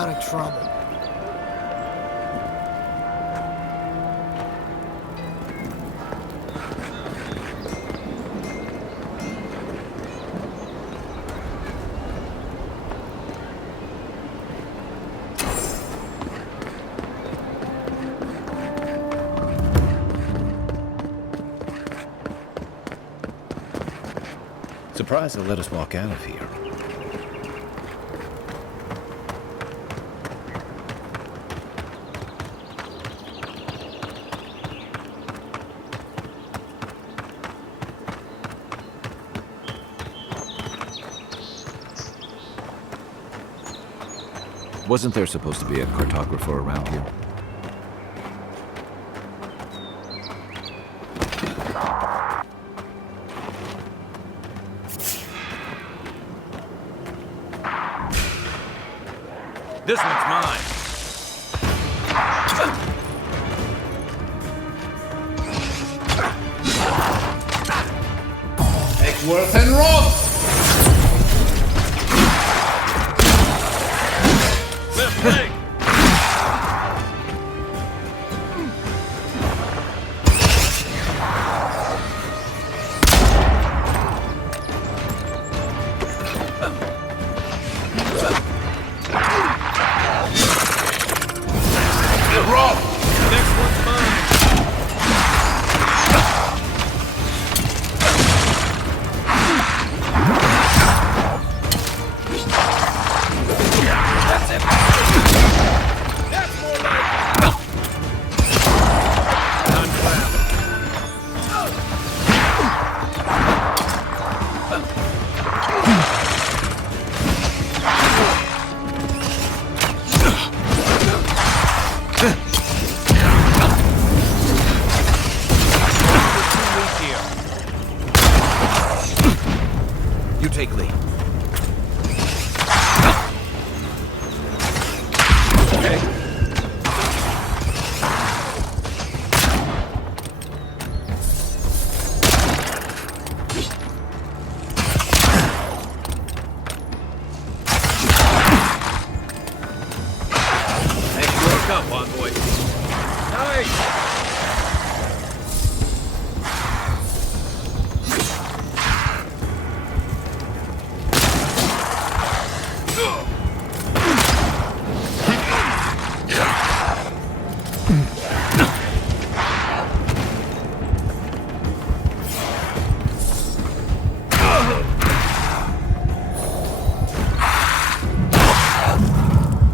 out of trouble. Surprised they'll let us walk out of here. Wasn't there supposed to be a cartographer around here? This one's mine. Eckworth and Roth! Left leg! Take lead. Okay. Hey, woke up, envoy. Nice!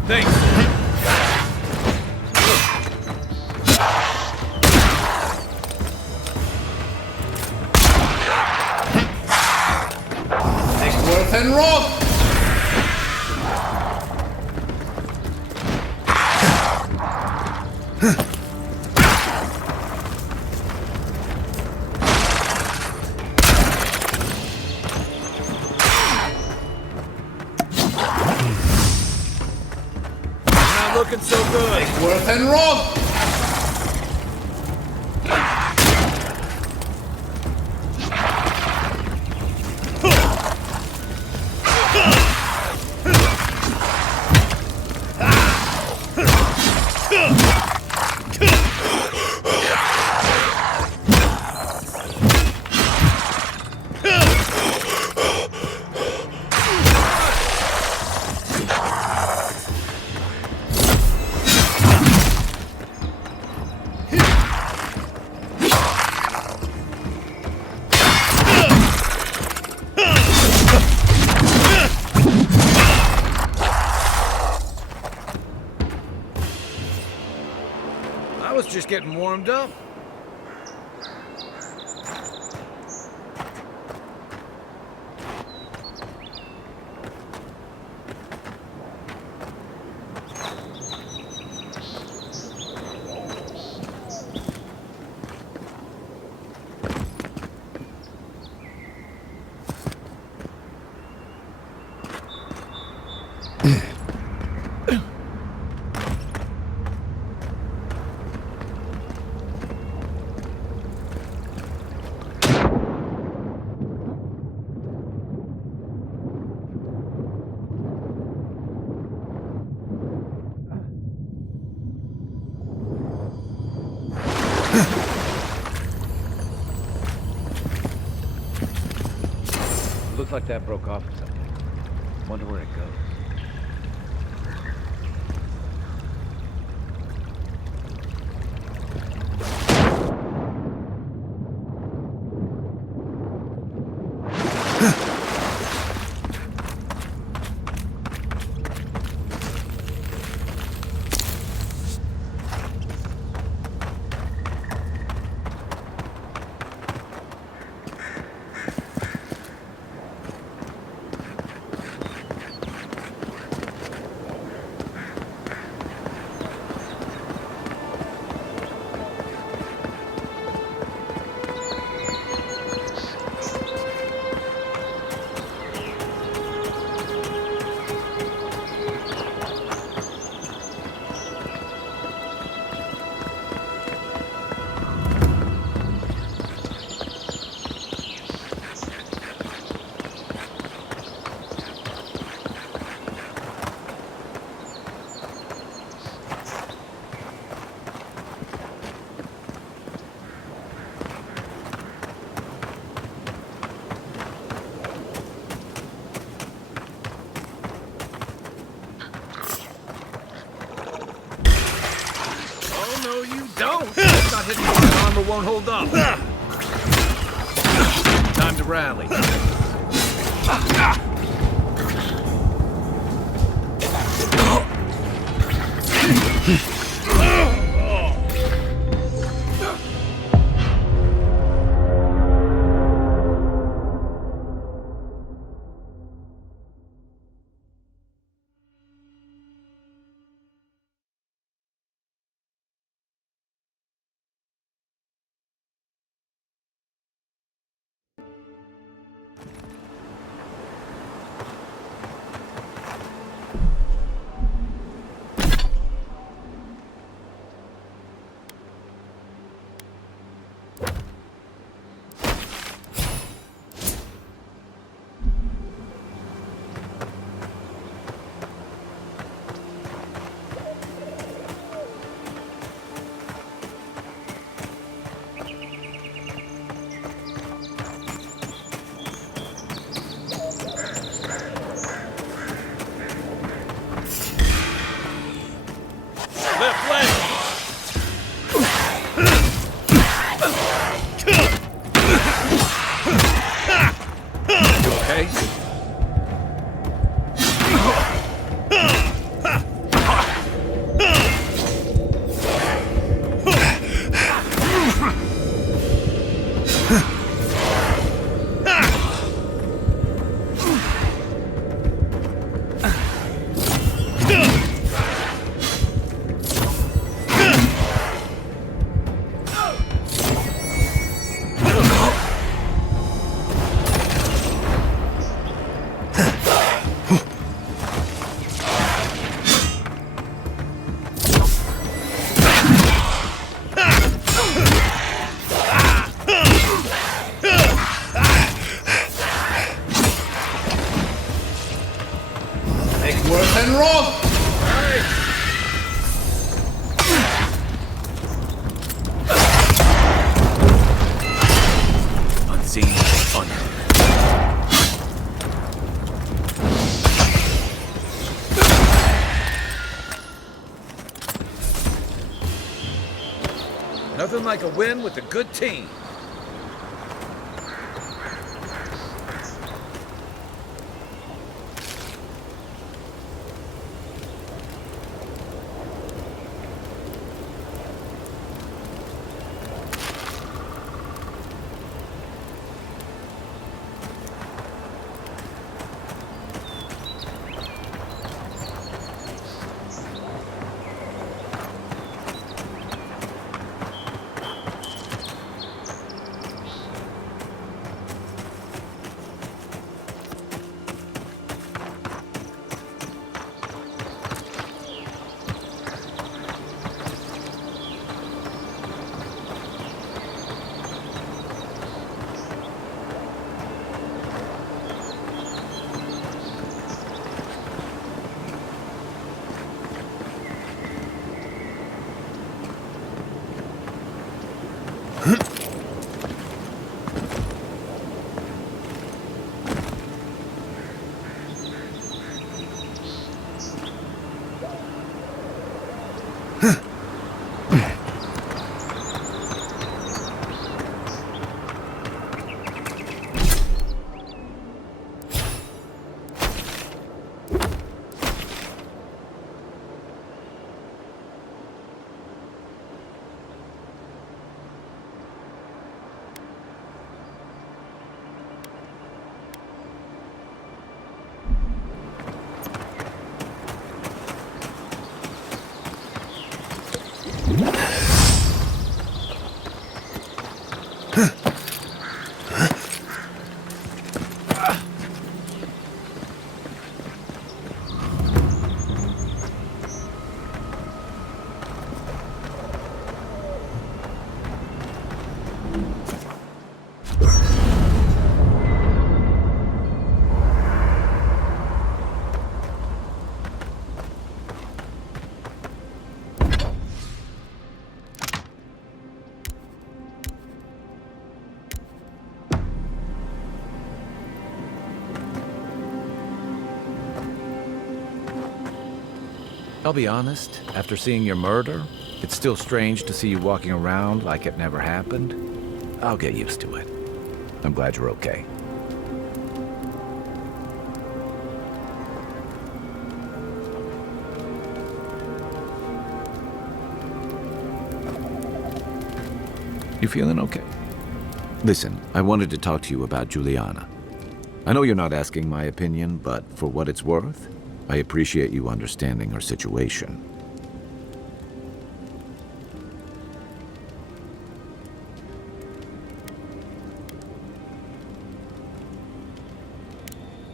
Thanks. Eckworth and Roth! Not looking so good. Eckworth and Roth! I was just getting warmed up. Looks like that broke off of something. Wonder where it goes. No, you don't! It's not hitting my armor won't hold up. Time to rally. Nothing like a win with a good team. I'll be honest, after seeing your murder, it's still strange to see you walking around like it never happened. I'll get used to it. I'm glad you're okay. You feeling okay? Listen, I wanted to talk to you about Juliana. I know you're not asking my opinion, but for what it's worth, I appreciate you understanding her situation.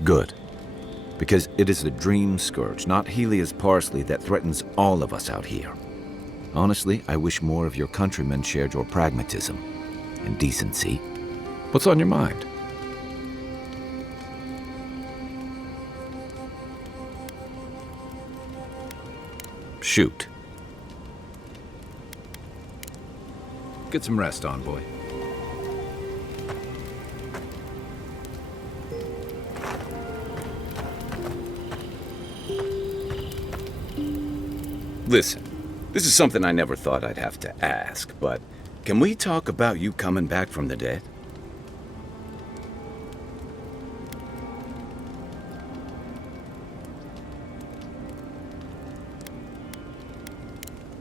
Good. Because it is the dream scourge, not Helia's parsley, that threatens all of us out here. Honestly, I wish more of your countrymen shared your pragmatism and decency. What's on your mind? Shoot. Get some rest, Envoy. Listen, this is something I never thought I'd have to ask, but can we talk about you coming back from the dead?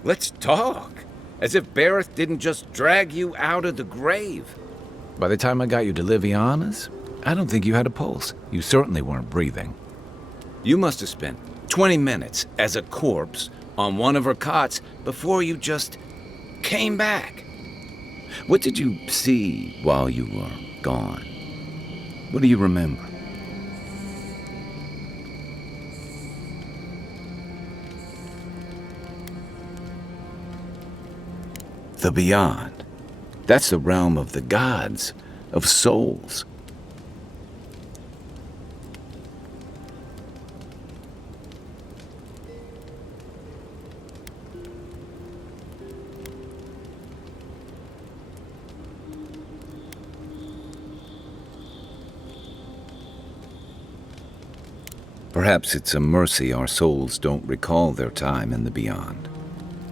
Let's talk. As if Bareth didn't just drag you out of the grave. By the time I got you to Liviana's, I don't think you had a pulse. You certainly weren't breathing. You must have spent 20 minutes as a corpse on one of her cots before you just came back. What did you see while you were gone? What do you remember? The beyond. That's the realm of the gods, of souls. Perhaps it's a mercy our souls don't recall their time in the beyond.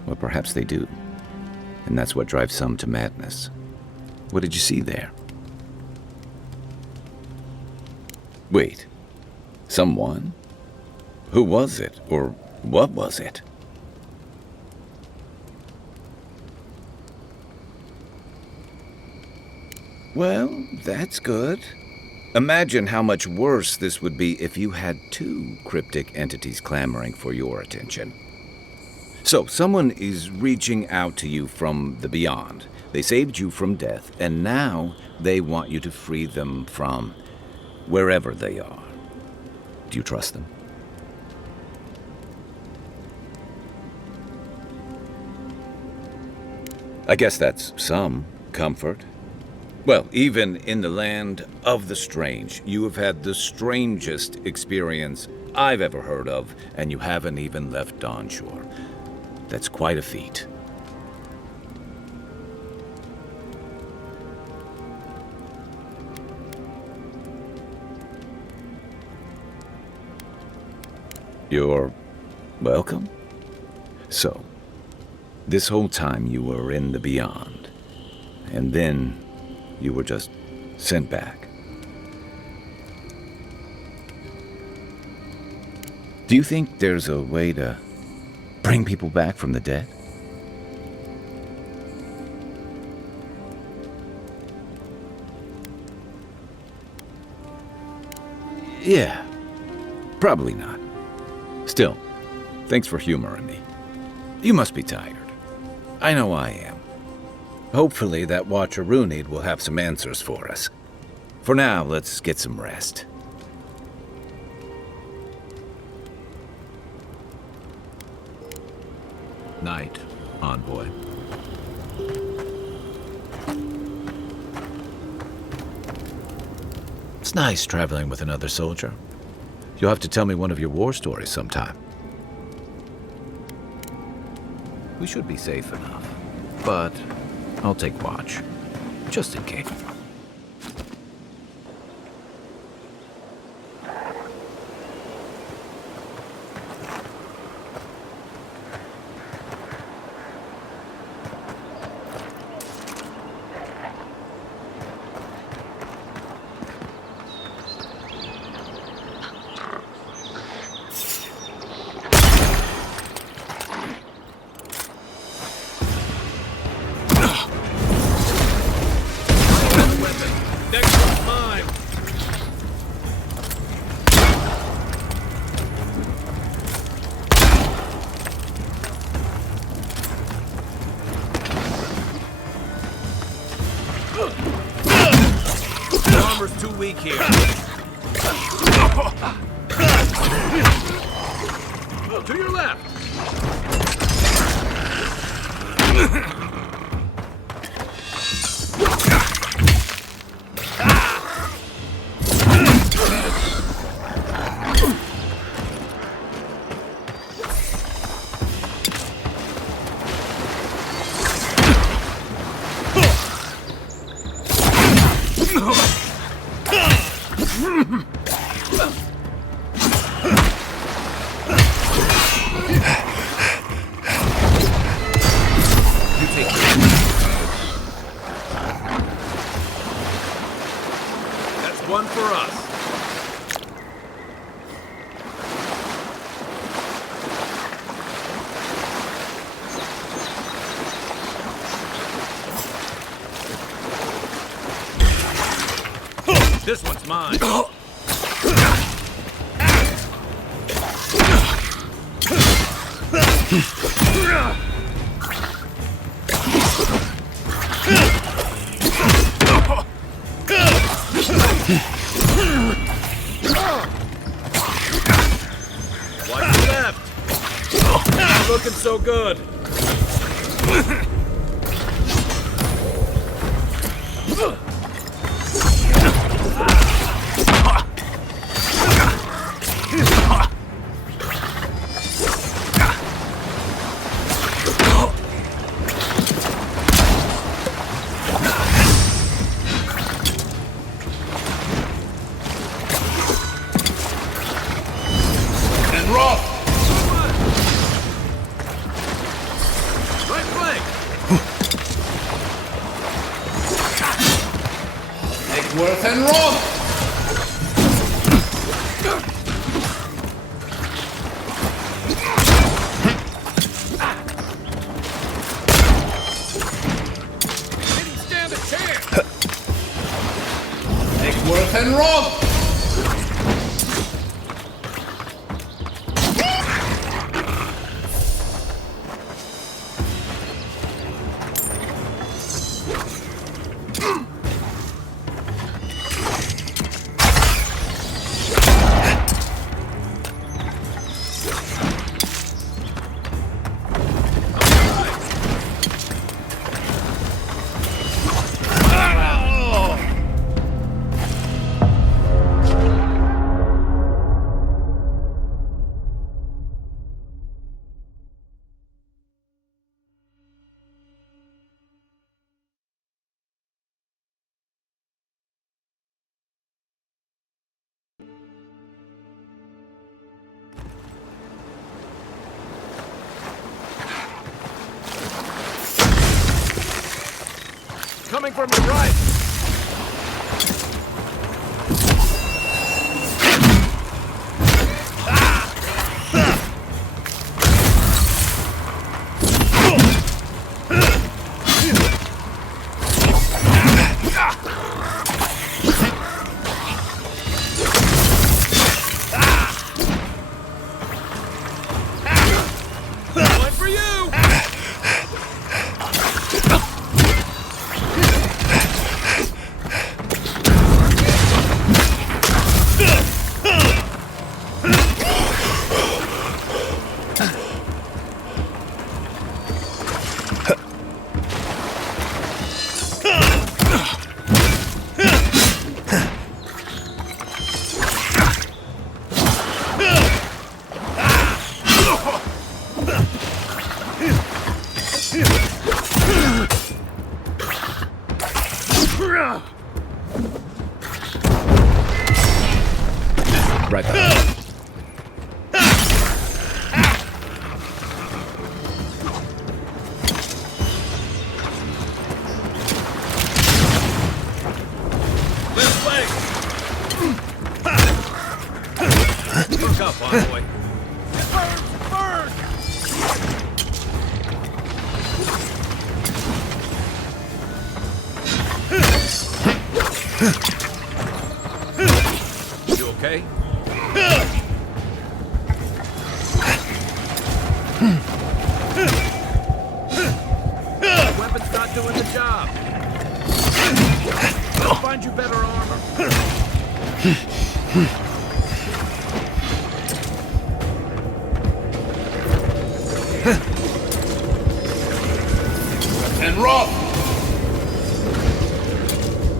Or perhaps they do. And that's what drives some to madness. What did you see there? Wait. Someone? Who was it? Or what was it? Well, that's good. Imagine how much worse this would be if you had two cryptic entities clamoring for your attention. So, someone is reaching out to you from the beyond. They saved you from death, and now they want you to free them from wherever they are. Do you trust them? I guess that's some comfort. Well, even in the land of the strange, you have had the strangest experience I've ever heard of, and you haven't even left Dawnshore. That's quite a feat. You're welcome. So, this whole time you were in the beyond, and then you were just sent back. Do you think there's a way to bring people back from the dead? Yeah, probably not. Still, thanks for humoring me. You must be tired. I know I am. Hopefully that Watcher Runid will have some answers for us. For now, let's get some rest. Night, Envoy. It's nice traveling with another soldier. You'll have to tell me one of your war stories sometime. We should be safe enough, but I'll take watch, just in case. Armor's too weak here. To your left. One for us. This one's mine. What's left? Not looking so good. Worth and rock! Didn't stand a chance. Take Worth and rock! Coming from your right. One for you. Right there. Left leg! Look up, boy. Burn! You okay? Weapon's not doing the job. I'll find you better armor. And rock!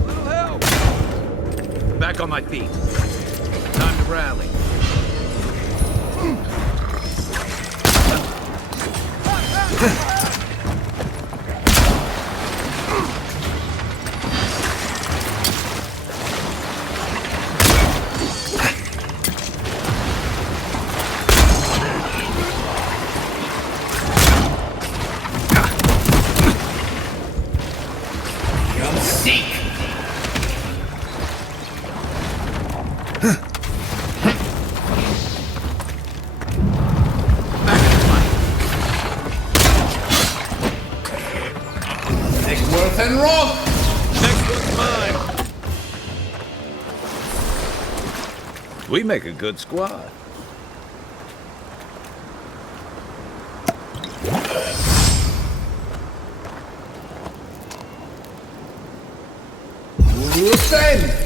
Little help! Back on my feet. Time to rally. Seek! Nickworth and rock! Next one's mine. We make a good squad. Who will stand?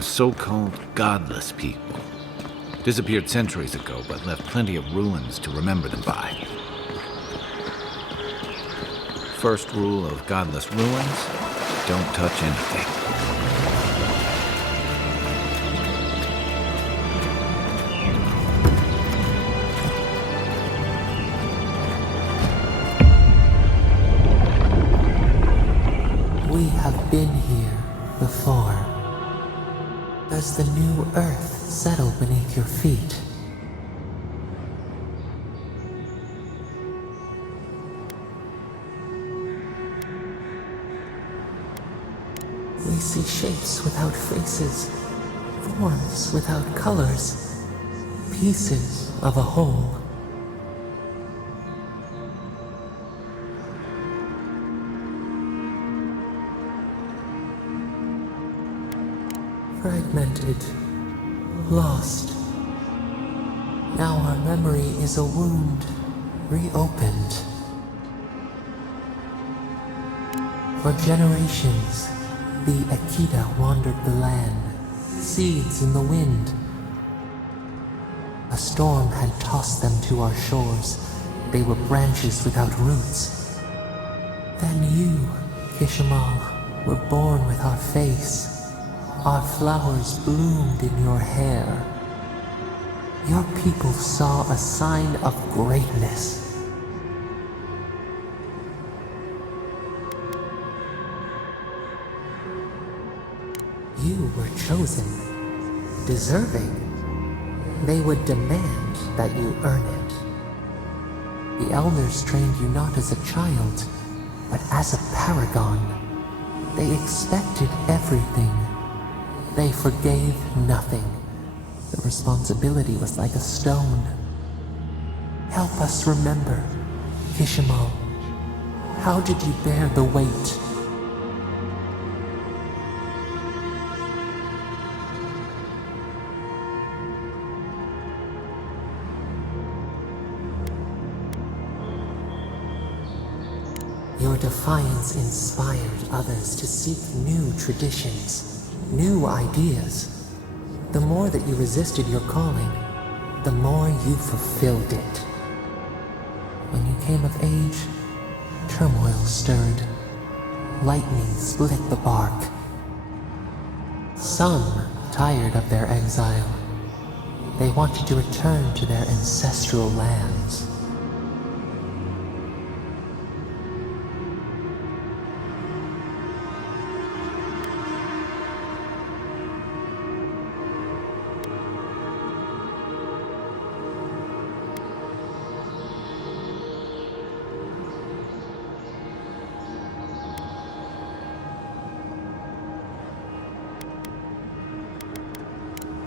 So-called godless people. Disappeared centuries ago, but left plenty of ruins to remember them by. First rule of godless ruins, don't touch anything. We have been here before. Does the new earth settle beneath your feet? We see shapes without faces, forms without colors, pieces of a whole. Fragmented, lost. Now our memory is a wound, reopened. For generations, the Akita wandered the land, seeds in the wind. A storm had tossed them to our shores. They were branches without roots. Then you, Kishimal, were born with our face. Our flowers bloomed in your hair. Your people saw a sign of greatness. you were chosen, deserving, they would demand that you earn it. The elders trained you not as a child, but as a paragon. They expected everything. They forgave nothing. The responsibility was like a stone. Help us remember, Kishimo. How did you bear the weight? Your defiance inspired others to seek new traditions, new ideas. The more that you resisted your calling, the more you fulfilled it. When you came of age, turmoil stirred. Lightning split the bark. Some tired of their exile. They wanted to return to their ancestral lands.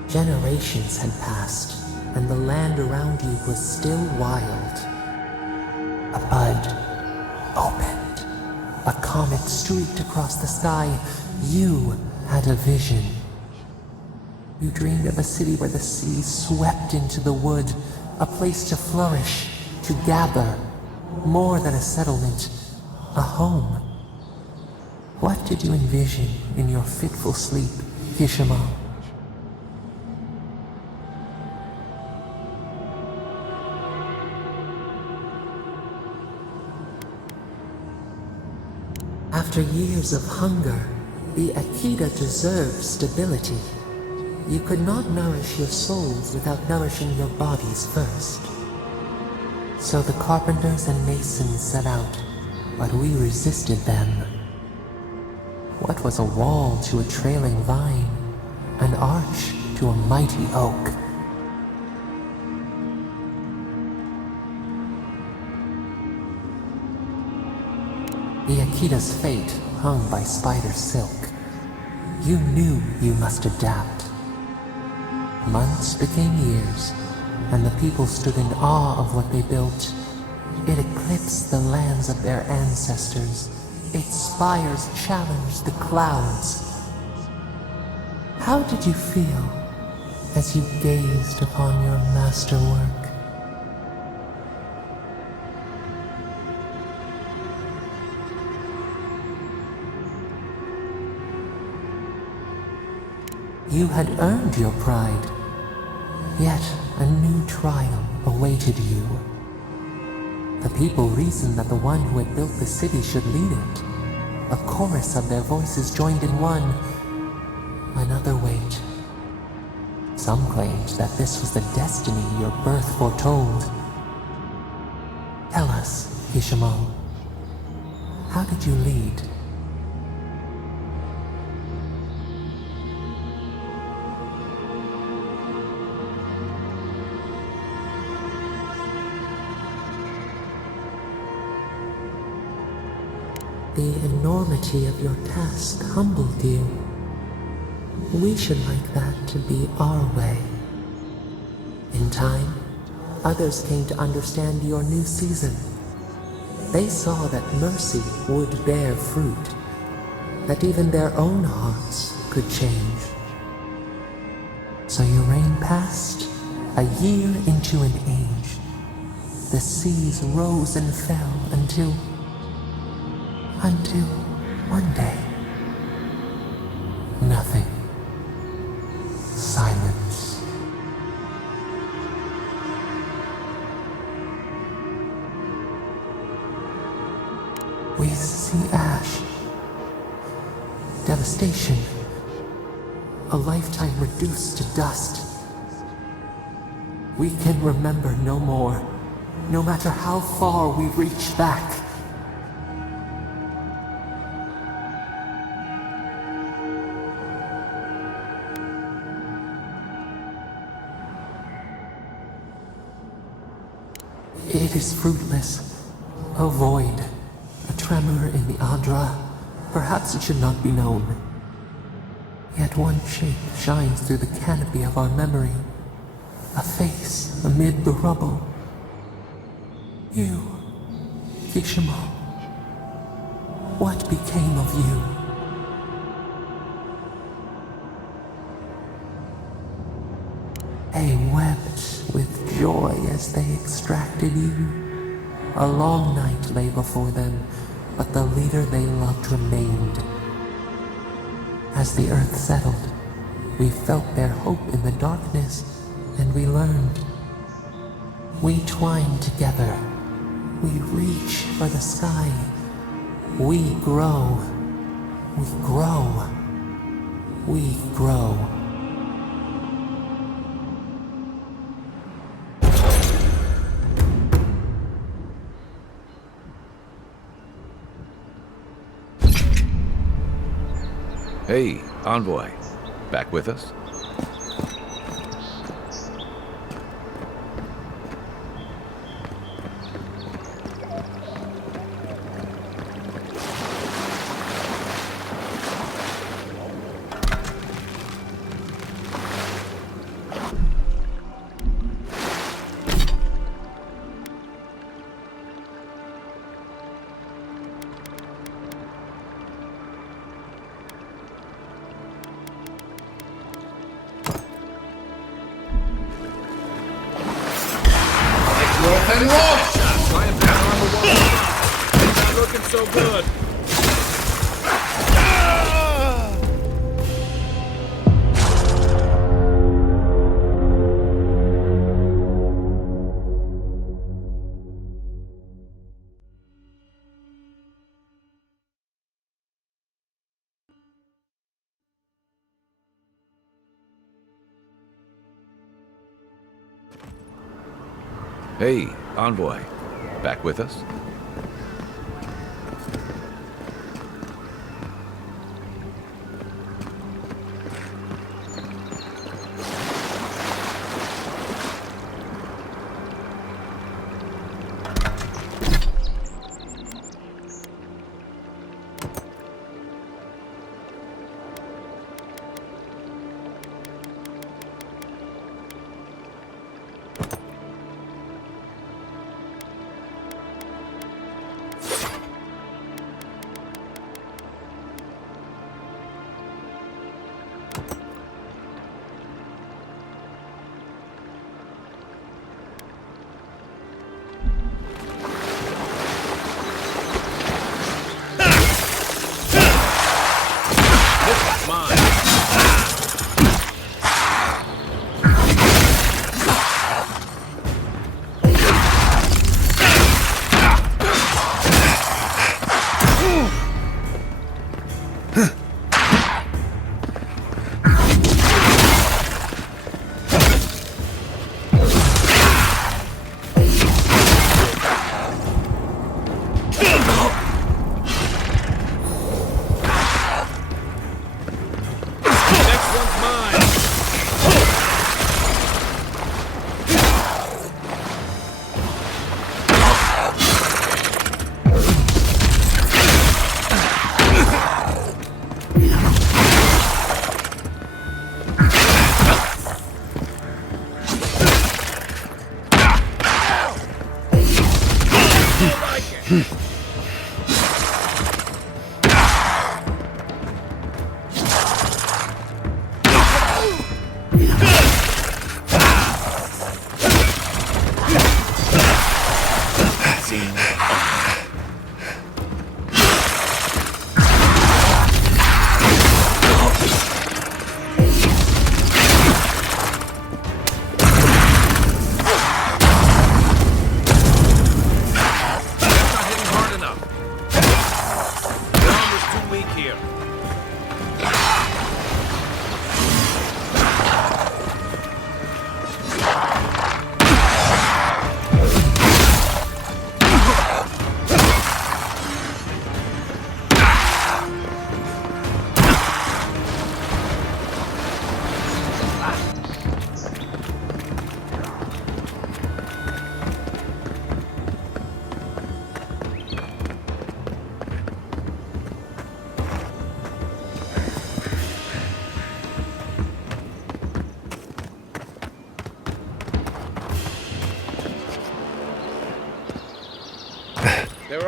Generations had passed, and the land around you was still wild. A bud opened. A comet streaked across the sky. You had a vision. You dreamed of a city where the sea swept into the wood, a place to flourish, to gather, more than a settlement, a home. What did you envision in your fitful sleep, Kishimo? After years of hunger, the Akita deserved stability. You could not nourish your souls without nourishing your bodies first. So the carpenters and masons set out, but we resisted them. What was a wall to a trailing vine, an arch to a mighty oak? The Akita's fate hung by spider silk. You knew you must adapt. Months became years, and the people stood in awe of what they built. It eclipsed the lands of their ancestors. Its spires challenged the clouds. How did you feel as you gazed upon your masterwork? You had earned your pride, yet a new trial awaited you. The people reasoned that the one who had built the city should lead it. A chorus of their voices joined in one. Another wait. Some claimed that this was the destiny your birth foretold. Tell us, Kishimo, how did you lead? The enormity of your task humbled you. We should like that to be our way. In time, others came to understand your new season. They saw that mercy would bear fruit, that even their own hearts could change. So your reign passed, a year into an age. The seas rose and fell until one day, nothing. Silence. We see ash, devastation, a lifetime reduced to dust. We can remember no more, no matter how far we reach back. It is fruitless. A void. A tremor in the Adra. Perhaps it should not be known. Yet one shape shines through the canopy of our memory. A face amid the rubble. You, Kishimo. What became of you? They wept with joy as they extracted you. A long night lay before them, but the leader they loved remained. As the earth settled, we felt their hope in the darkness, and we learned. We twine together. We reach for the sky. We grow. We grow. We grow. Hey, Envoy. Back with us? And rock! Flying down on the wall. It's not looking so good. Hey, Envoy. Back with us?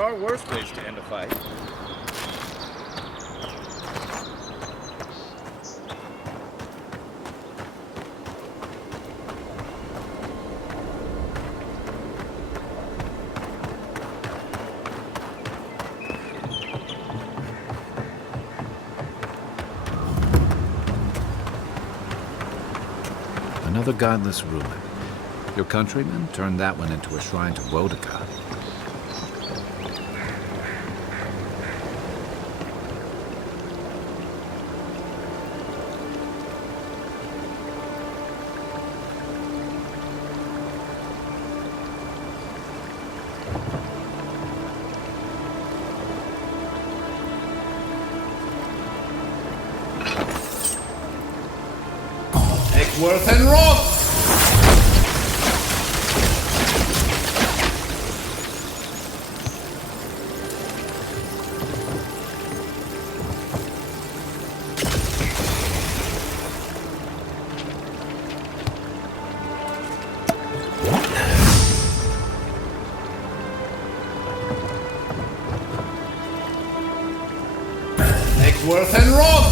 are worse ways to end a fight. Another godless ruin. Your countrymen turned that one into a shrine to Wodaka. Worth and Roth! Worth and Roth!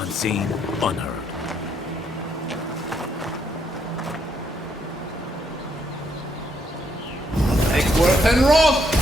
Unseen, unheard. Worth and Roth!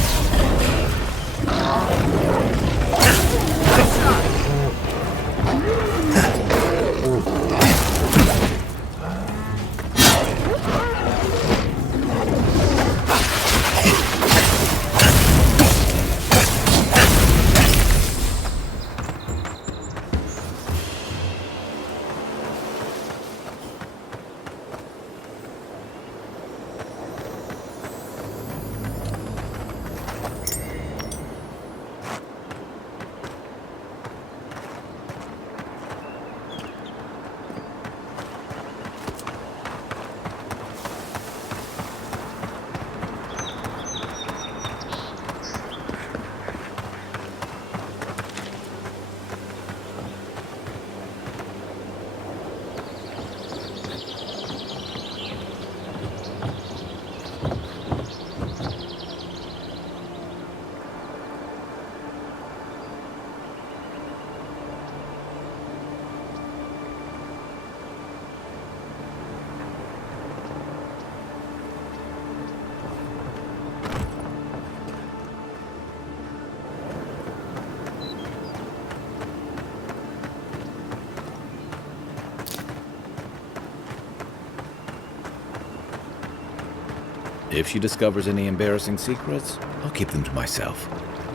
If she discovers any embarrassing secrets, I'll keep them to myself.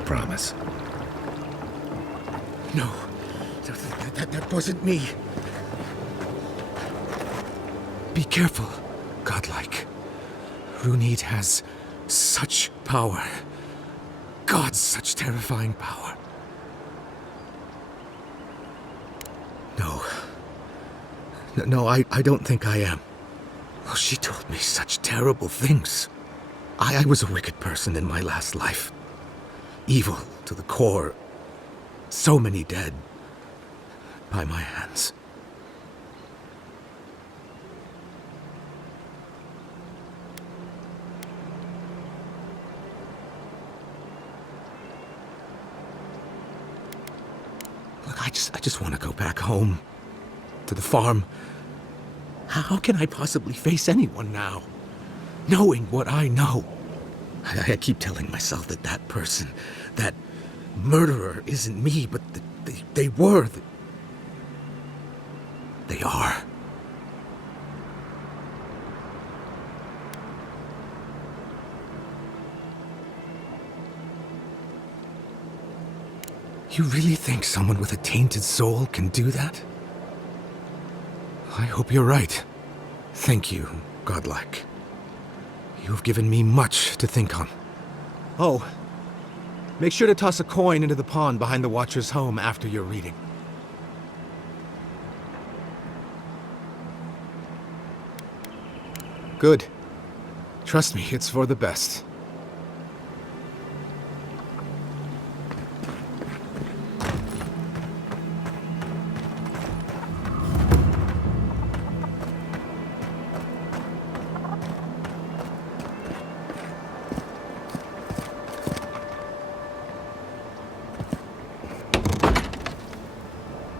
Promise. No, that wasn't me. Be careful, godlike. Runid has such power. God, such terrifying power. No, I don't think I am. Oh, she told me such terrible things. I was a wicked person in my last life. Evil to the core. So many dead. By my hands. Look, I just want to go back home. To the farm. How can I possibly face anyone now? Knowing what I know. I keep telling myself that person, that murderer isn't me, but they were. They are. You really think someone with a tainted soul can do that? I hope you're right. Thank you, Godlike. You have given me much to think on. Oh, make sure to toss a coin into the pond behind the Watcher's home after your reading. Good. Trust me, it's for the best.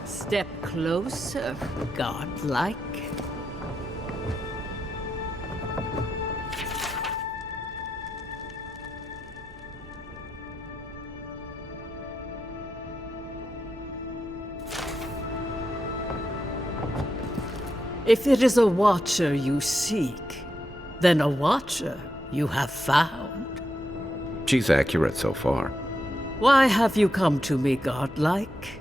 Step closer, godlike. If it is a watcher you seek, then a watcher you have found. She's accurate so far. Why have you come to me, godlike?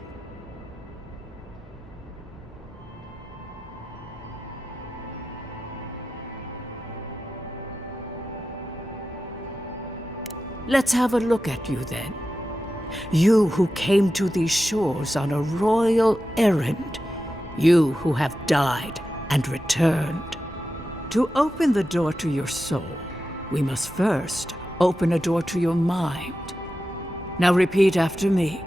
Let's have a look at you then. You who came to these shores on a royal errand. You who have died and returned. To open the door to your soul, we must first open a door to your mind. Now repeat after me.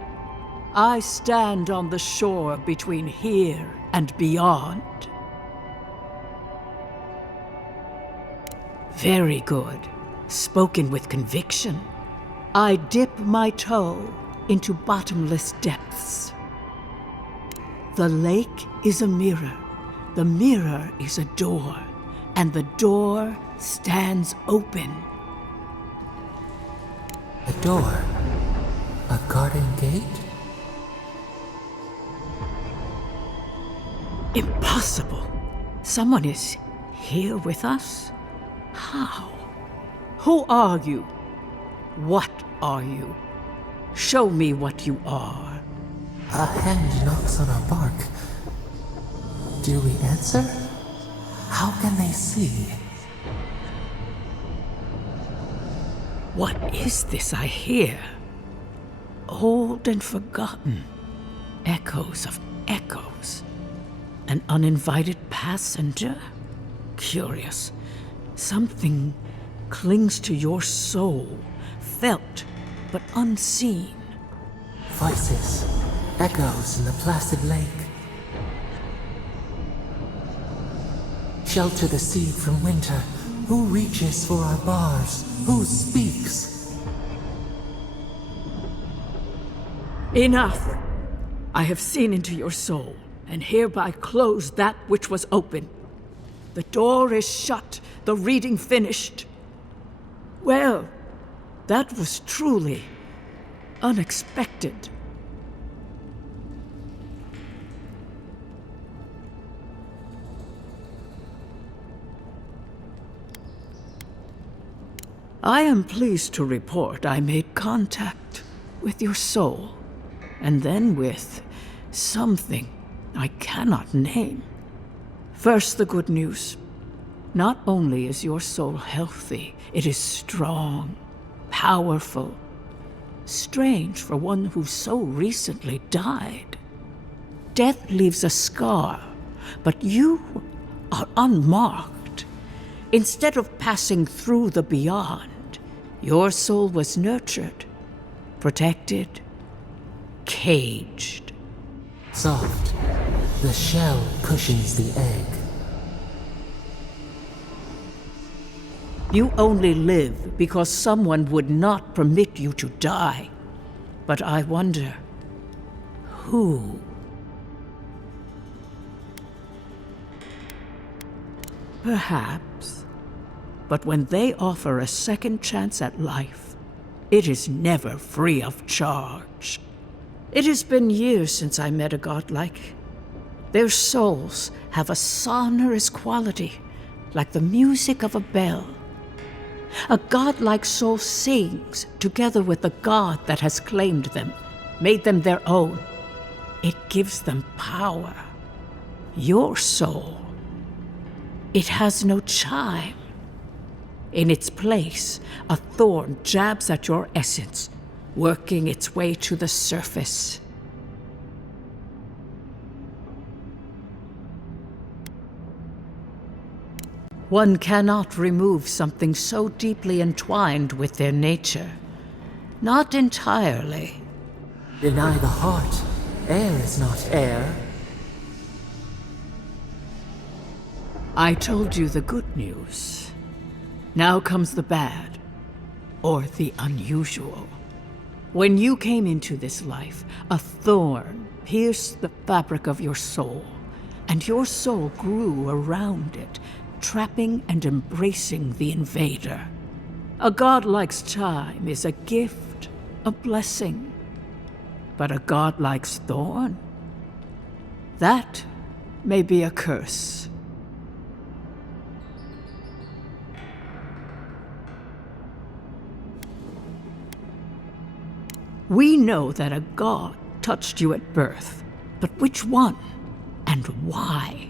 I stand on the shore between here and beyond. Very good. Spoken with conviction. I dip my toe into bottomless depths. The lake is a mirror. The mirror is a door. And the door stands open. A door? A garden gate? Impossible. Someone is here with us? How? Who are you? What are you? Show me what you are. A hand knocks on our bark. Do we answer? How can they see? What is this I hear? Old and forgotten. Echoes of echoes. An uninvited passenger? Curious. Something clings to your soul, felt but unseen. Voices, echoes in the placid lake. Shelter the seed from winter. Who reaches for our bars? Who speaks? Enough! I have seen into your soul, and hereby close that which was open. The door is shut, the reading finished. Well, that was truly unexpected. I am pleased to report I made contact with your soul, and then with something I cannot name. First, the good news. Not only is your soul healthy, it is strong, powerful. Strange for one who so recently died. Death leaves a scar, but you are unmarked. Instead of passing through the beyond, your soul was nurtured, protected, caged. Soft. The shell cushions the egg. You only live because someone would not permit you to die. But I wonder, who? Perhaps. But when they offer a second chance at life, it is never free of charge. It has been years since I met a godlike. Their souls have a sonorous quality, like the music of a bell. A godlike soul sings together with the god that has claimed them, made them their own. It gives them power. Your soul, it has no chime. In its place, a thorn jabs at your essence, working its way to the surface. One cannot remove something so deeply entwined with their nature. Not entirely. Deny the heart. Air is not air. I told you the good news. Now comes the bad, or the unusual. When you came into this life, a thorn pierced the fabric of your soul, and your soul grew around it, trapping and embracing the invader. A godlike's chime is a gift, a blessing. But a godlike's thorn? That may be a curse. We know that a god touched you at birth, but which one and why?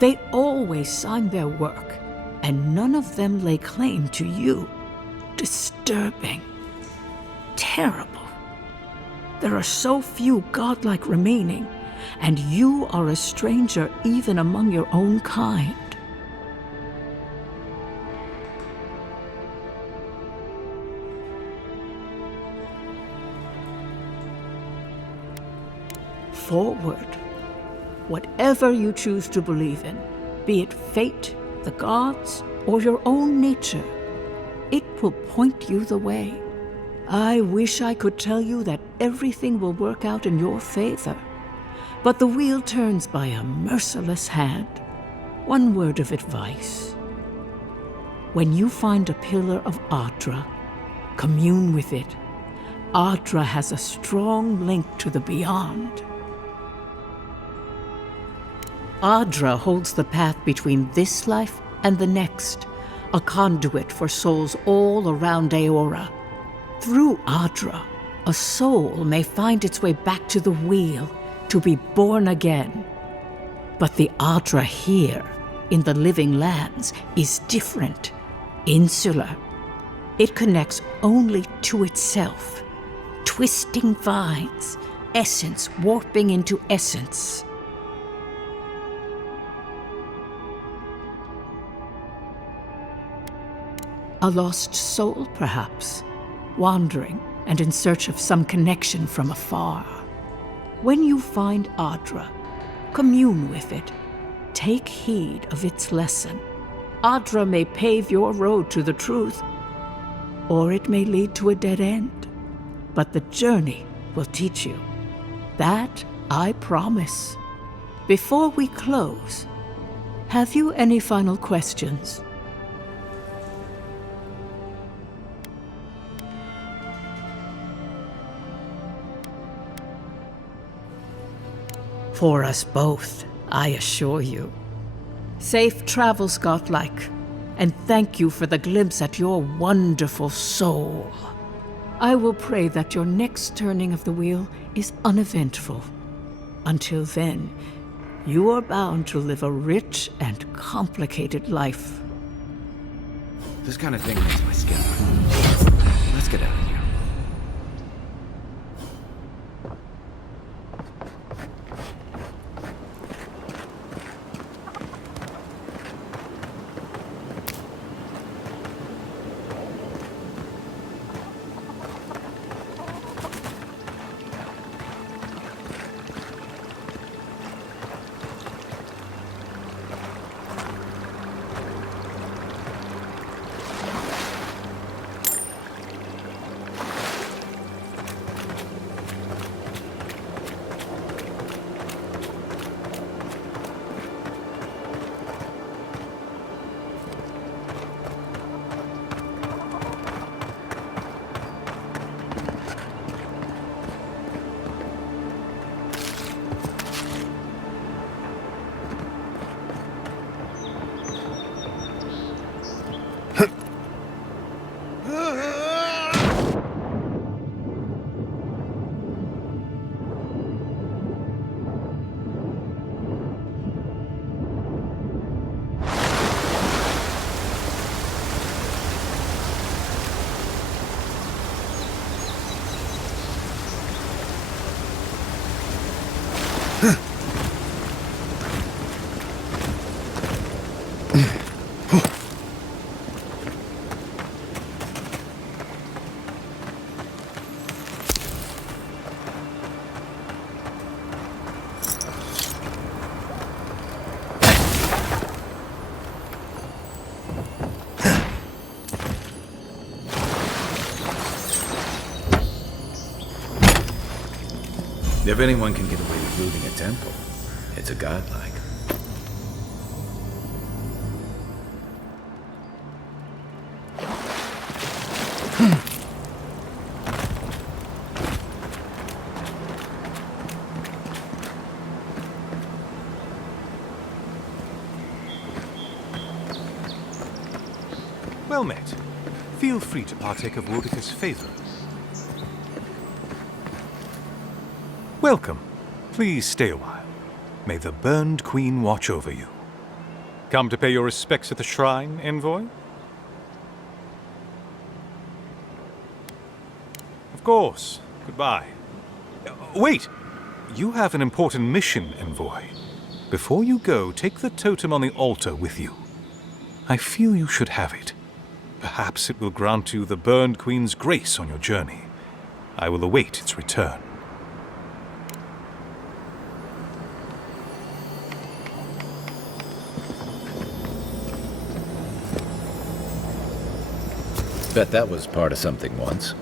They always signed their work, and none of them lay claim to you. Disturbing. Terrible. There are so few godlike remaining, and you are a stranger even among your own kind. Forward. Whatever you choose to believe in, be it fate, the gods, or your own nature, it will point you the way. I wish I could tell you that everything will work out in your favor, but the wheel turns by a merciless hand. One word of advice. When you find a pillar of Adra, commune with it. Adra has a strong link to the beyond. Adra holds the path between this life and the next, a conduit for souls all around Aora. Through Adra, a soul may find its way back to the wheel to be born again. But the Adra here, in the living lands, is different, insular. It connects only to itself, twisting vines, essence warping into essence. A lost soul, perhaps, wandering and in search of some connection from afar. When you find Adra, commune with it. Take heed of its lesson. Adra may pave your road to the truth, or it may lead to a dead end. But the journey will teach you. That I promise. Before we close, have you any final questions? For us both, I assure you. Safe travels, godlike, and thank you for the glimpse at your wonderful soul. I will pray that your next turning of the wheel is uneventful. Until then, you are bound to live a rich and complicated life. This kind of thing makes my skin burn. Let's get out of here. If anyone can get away with looting a temple, it's a godlike. Well met. Feel free to partake of Woedica's favor. Welcome. Please stay a while. May the Burned Queen watch over you. Come to pay your respects at the shrine, envoy? Of course. Goodbye. Wait! You have an important mission, envoy. Before you go, take the totem on the altar with you. I feel you should have it. Perhaps it will grant you the Burned Queen's grace on your journey. I will await its return. Bet that was part of something once.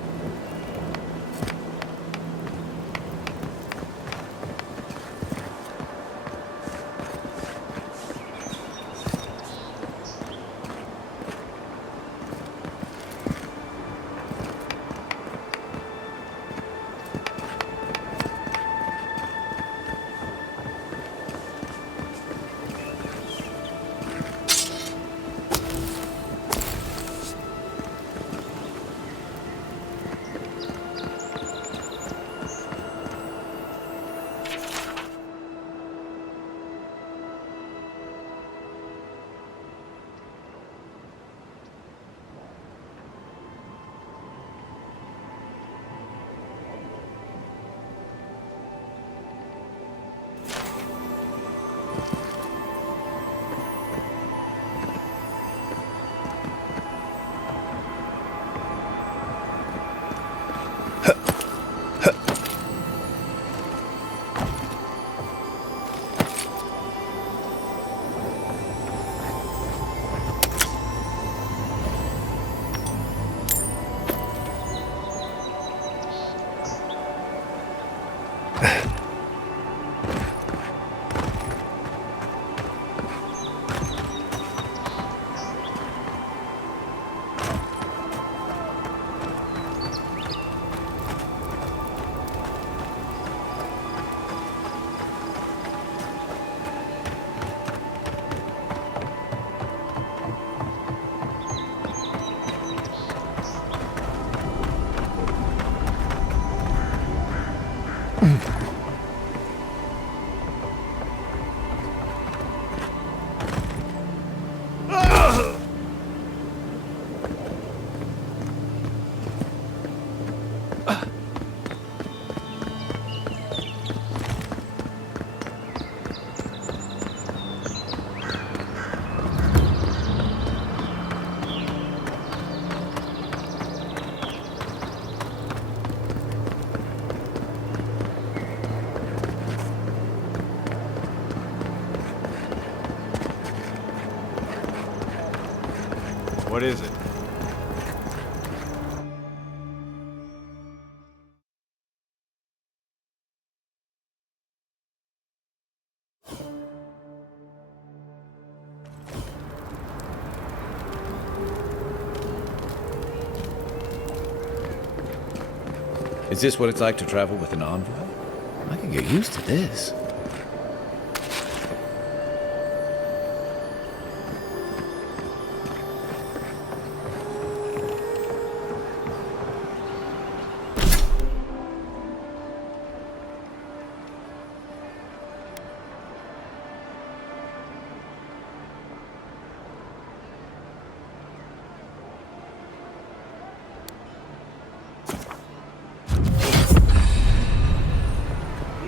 What is it? Is this what it's like to travel with an envoy? I can get used to this.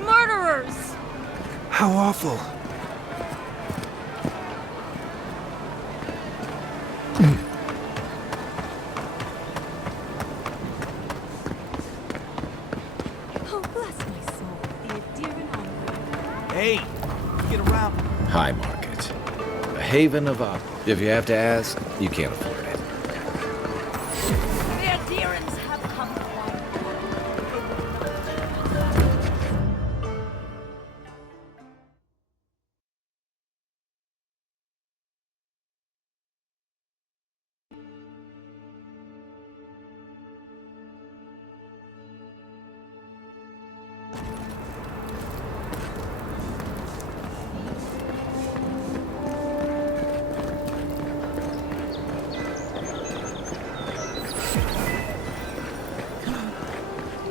Murderers! How awful. Oh, bless my soul, dear, dear and honorable. Hey, get around. High Market. A haven of art. If you have to ask, you can't afford it. Their dearens have come quite.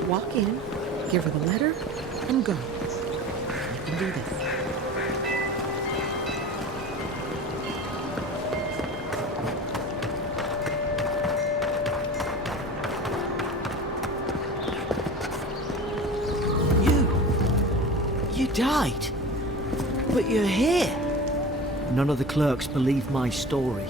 Walk in, give her the letter, and go. You can do this. You died. But you're here. None of the clerks believe my story.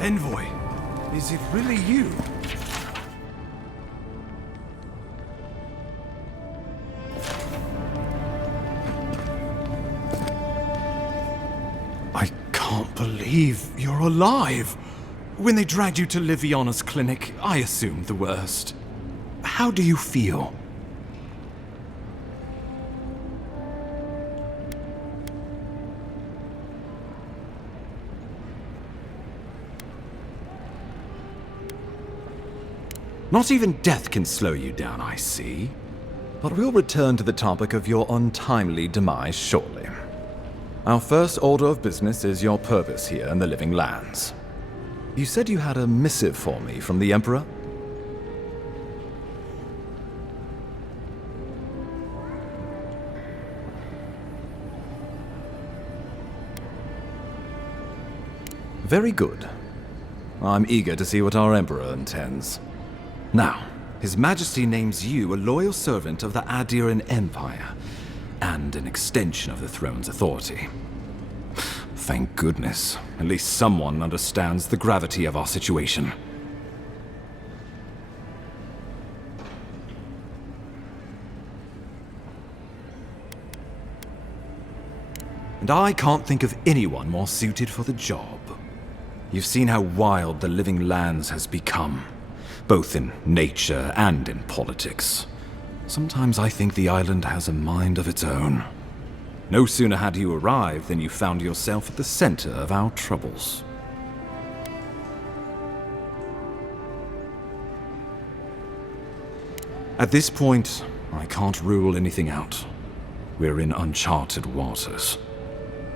Envoy, is it really you? I can't believe you're alive. When they dragged you to Liviana's clinic, I assumed the worst. How do you feel? Not even death can slow you down, I see. But we'll return to the topic of your untimely demise shortly. Our first order of business is your purpose here in the Living Lands. You said you had a missive for me from the Emperor? Very good. I'm eager to see what our Emperor intends. Now, His Majesty names you a loyal servant of the Adiran Empire, and an extension of the throne's authority. Thank goodness, at least someone understands the gravity of our situation. And I can't think of anyone more suited for the job. You've seen how wild the Living Lands has become, both in nature and in politics. Sometimes I think the island has a mind of its own. No sooner had you arrived than you found yourself at the center of our troubles. At this point, I can't rule anything out. We're in uncharted waters.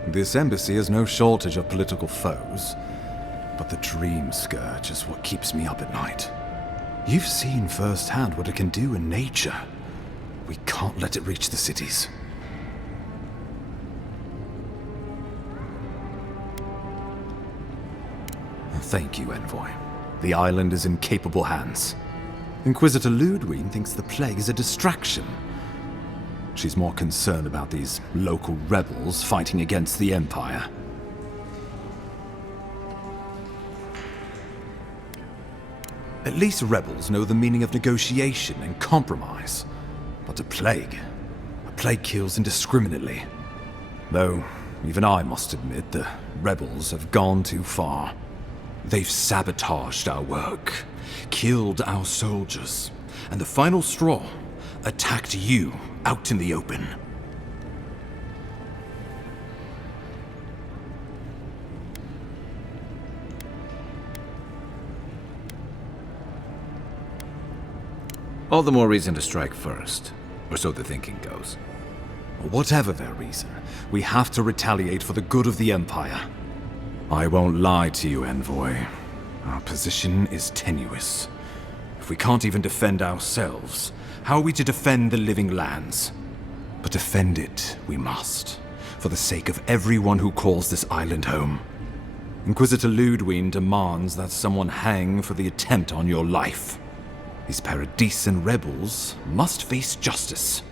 This embassy has no shortage of political foes, but the dream scourge is what keeps me up at night. You've seen firsthand what it can do in nature. We can't let it reach the cities. Thank you, Envoy. The island is in capable hands. Inquisitor Ludwig thinks the plague is a distraction. She's more concerned about these local rebels fighting against the Empire. At least rebels know the meaning of negotiation and compromise. But a plague kills indiscriminately. Though, even I must admit, the rebels have gone too far. They've sabotaged our work, killed our soldiers, and the final straw, attacked you out in the open. All the more reason to strike first, or so the thinking goes. Whatever their reason, we have to retaliate for the good of the Empire. I won't lie to you, Envoy. Our position is tenuous. If we can't even defend ourselves, how are we to defend the Living Lands? But defend it we must, for the sake of everyone who calls this island home. Inquisitor Ludwig demands that someone hang for the attempt on your life. These Paradisen rebels must face justice.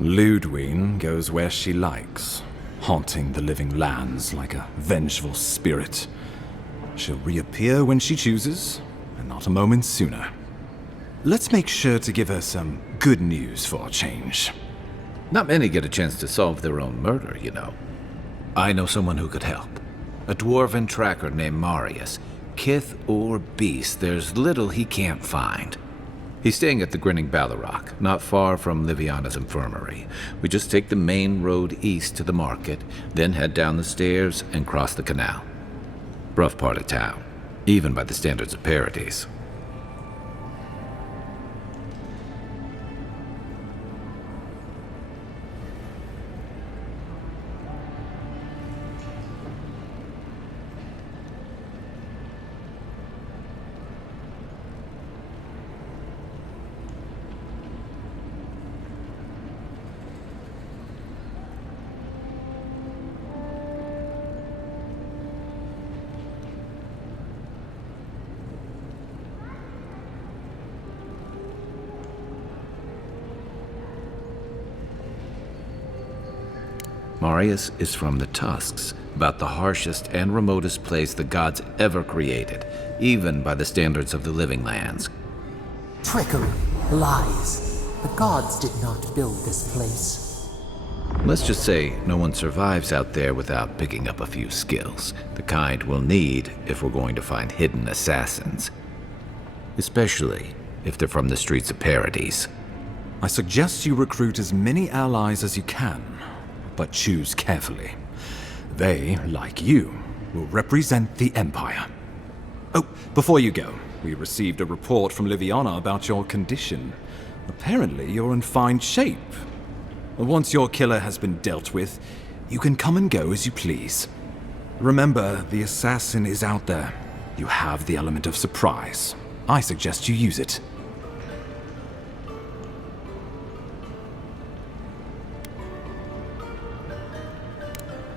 Ludwig goes where she likes, haunting the Living Lands like a vengeful spirit. She'll reappear when she chooses, and not a moment sooner. Let's make sure to give her some good news for a change. Not many get a chance to solve their own murder, you know. I know someone who could help. A dwarven tracker named Marius. Kith or beast, there's little he can't find. He's staying at the Grinning Ballarrock, not far from Liviana's infirmary. We just take the main road east to the market, then head down the stairs and cross the canal. Rough part of town, even by the standards of Paradise. Marius is from the Tusks, about the harshest and remotest place the gods ever created, even by the standards of the Living Lands. Trickery, lies. The gods did not build this place. Let's just say no one survives out there without picking up a few skills, the kind we'll need if we're going to find hidden assassins. Especially if they're from the streets of Paradise. I suggest you recruit as many allies as you can, but choose carefully. They, like you, will represent the Empire. Oh, before you go, we received a report from Liviana about your condition. Apparently, you're in fine shape. Once your killer has been dealt with, you can come and go as you please. Remember, the assassin is out there. You have the element of surprise. I suggest you use it.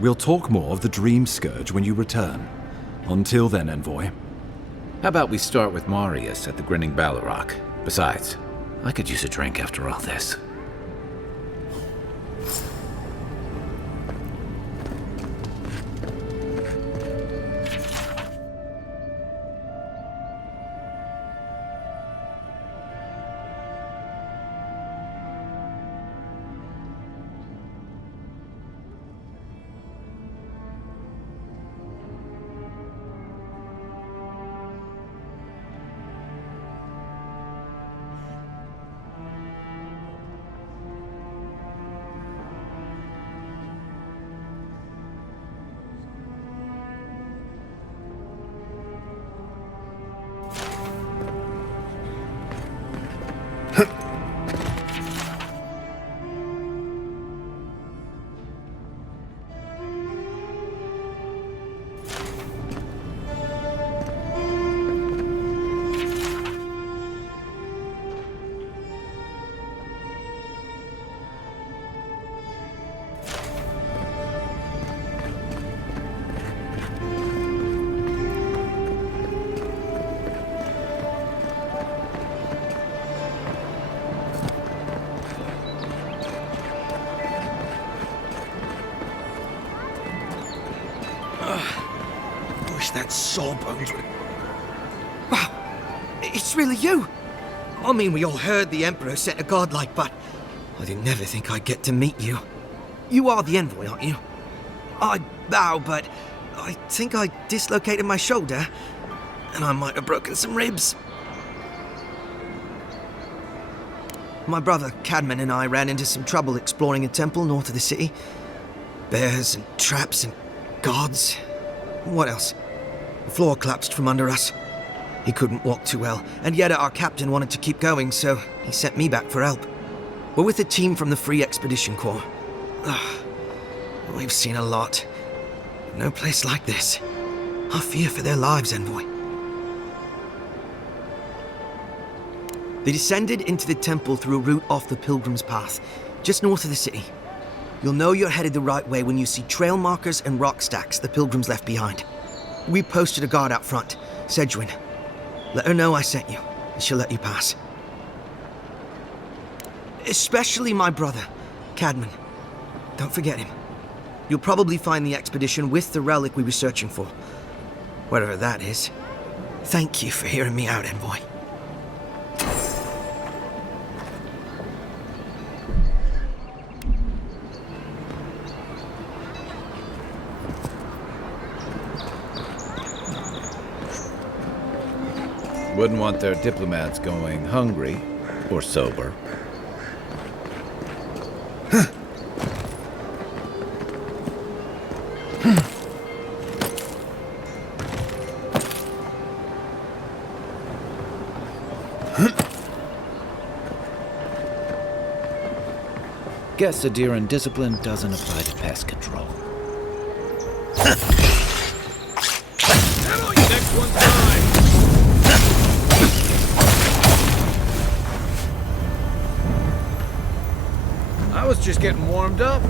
We'll talk more of the Dream Scourge when you return. Until then, Envoy. How about we start with Marius at the Grinning Balrog? Besides, I could use a drink after all this. That sawbones would... Wow, it's really you! I mean, we all heard the Emperor sent a godlike, but I didn't never think I'd get to meet you. You are the Envoy, aren't you? I bow, but I think I dislocated my shoulder, and I might have broken some ribs. My brother, Cadman, and I ran into some trouble exploring a temple north of the city. Bears and traps and guards. What else? The floor collapsed from under us. He couldn't walk too well, and yet our captain wanted to keep going, so he sent me back for help. We're with a team from the Free Expedition Corps. We've seen a lot. No place like this. I fear for their lives, Envoy. They descended into the temple through a route off the Pilgrim's Path, just north of the city. You'll know you're headed the right way when you see trail markers and rock stacks the Pilgrims left behind. We posted a guard out front, Sedgwin. Let her know I sent you, and she'll let you pass. Especially my brother, Cadman. Don't forget him. You'll probably find the expedition with the relic we were searching for. Whatever that is. Thank you for hearing me out, Envoy. Wouldn't want their diplomats going hungry or sober. Guess Adiran discipline doesn't apply to pest control. Next one's mine! I was just getting warmed up.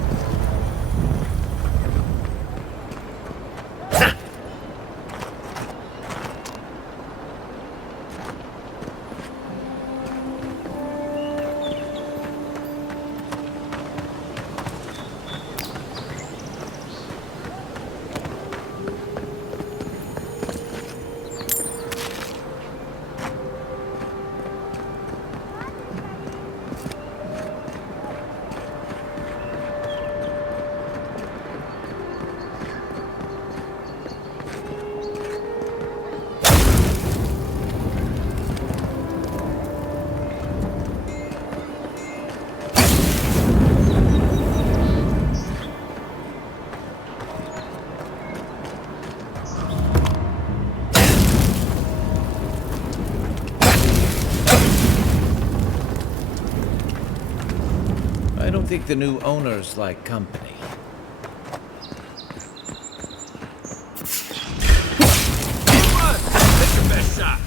think the new owners like company? Take your best shot.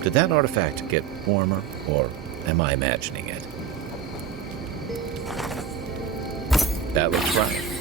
Did that artifact get warmer, or am I imagining it? That looks right.